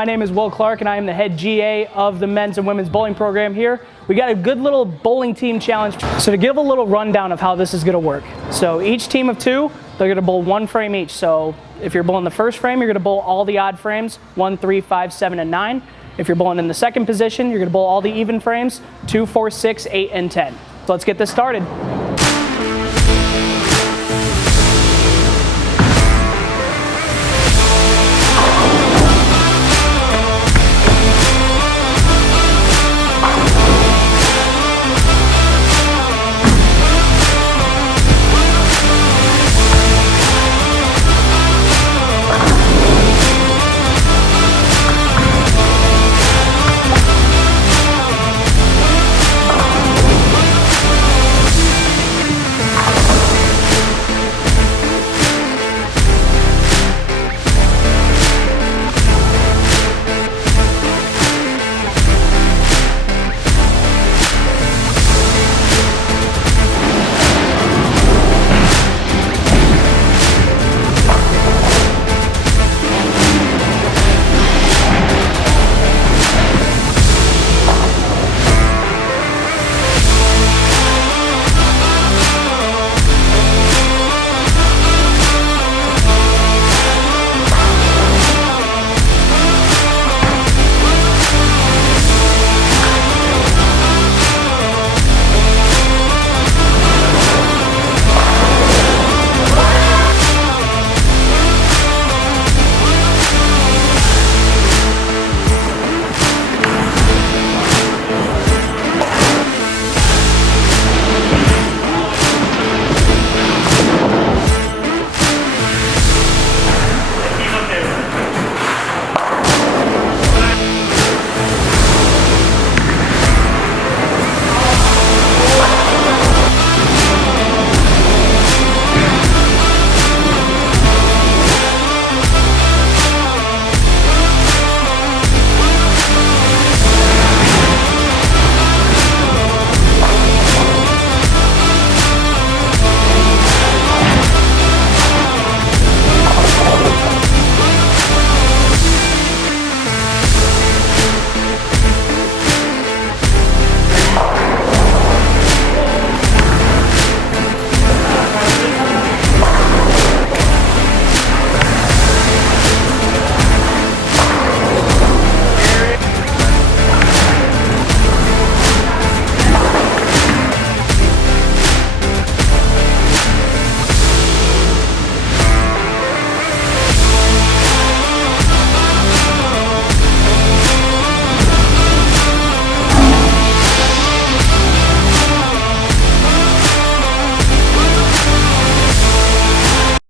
My name is Will Clarke, and I am the head GA of the men's and women's bowling program here. We got a good little bowling team challenge. So to give a little rundown of how this is going to work. So each team of two, they're going to bowl one frame each. So if you're bowling the first frame, you're going to bowl all the odd frames, 1, 3, 5, 7, and 9. If you're bowling in the second position, you're going to bowl all the even frames, 2, 4, 6, 8, and 10. So let's get this started.